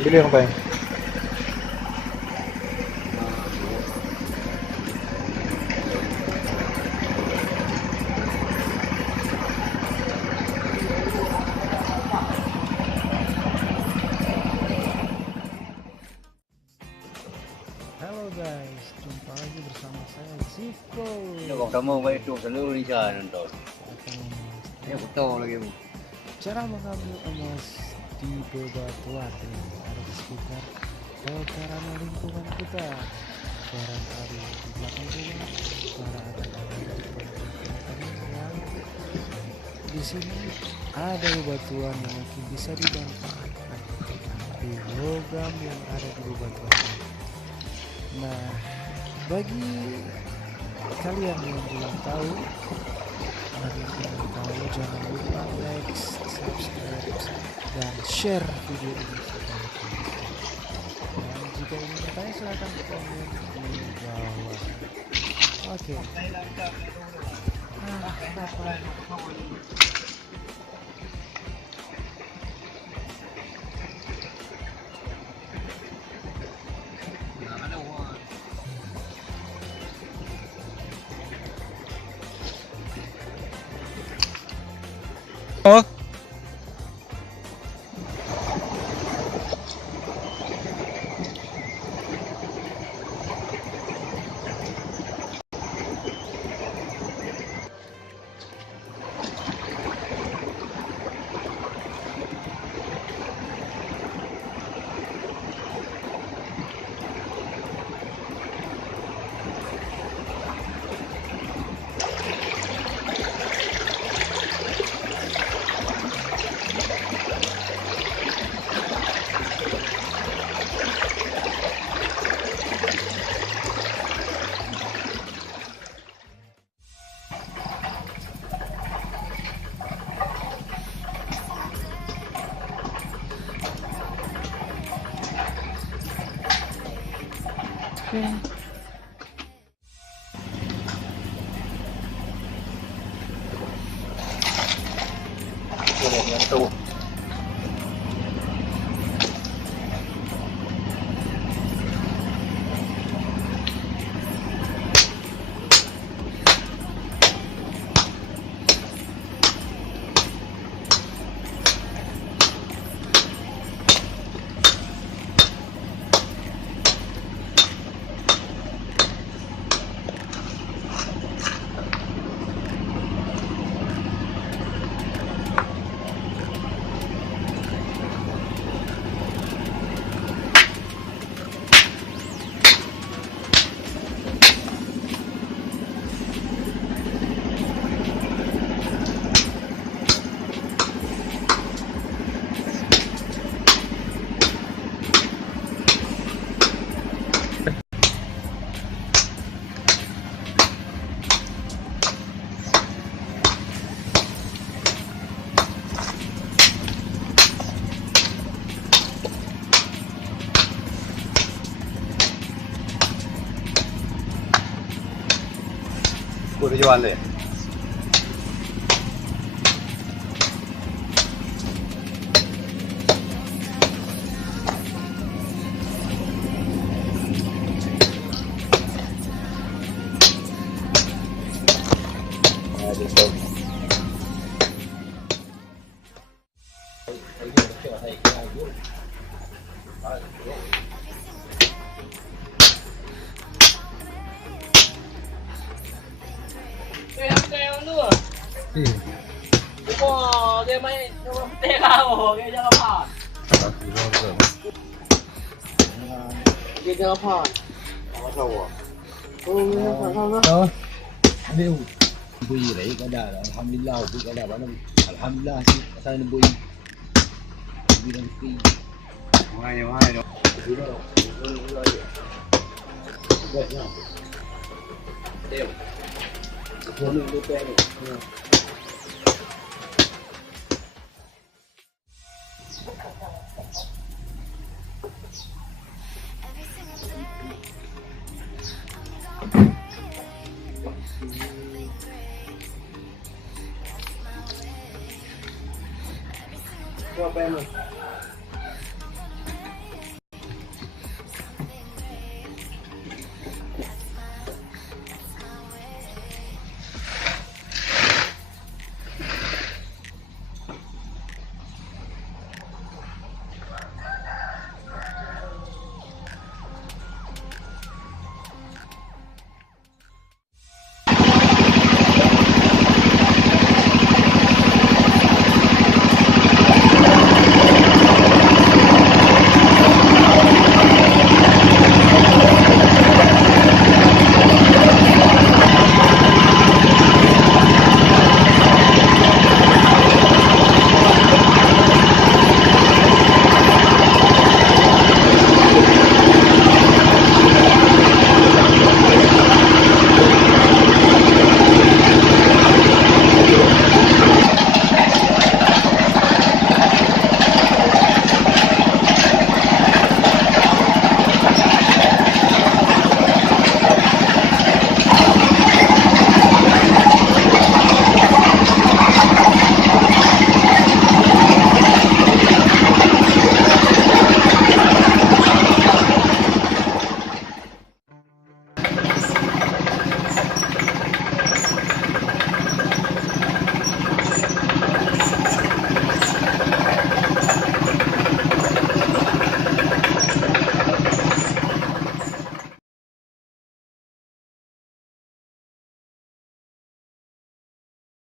Bili yang apa? Halo guys, jumpa lagi bersama saya Ziko. Kamu itu seluruh Indonesia nonton. Ya betul lagi. Cara mengambil emas di bebatuan yang ada di sekitar pekarangan lingkungan kita. Barangkali di belakang rumah, barangkali di belakang yang di sini ada bebatuan yang mungkin bisa dimanfaatkan di logam yang ada di bebatuan ini. Nah, bagi kalian yang belum tahu, jangan lupa like, subscribe, dan share video ini supaya dan jika ingin bertanya silahkan komen di bawah. Oke. Oh. Tuh. Udah jual deh. Wah, dia main tera dia jangan apa. Dia jangan apa. Đó. Nếu bui đấy cái đà alhamdulillah bui cái đà bạn alhamdulillah sih saya bui bilang ki hai đó Đều. Cuốn được đôi pe này. Cho pe này.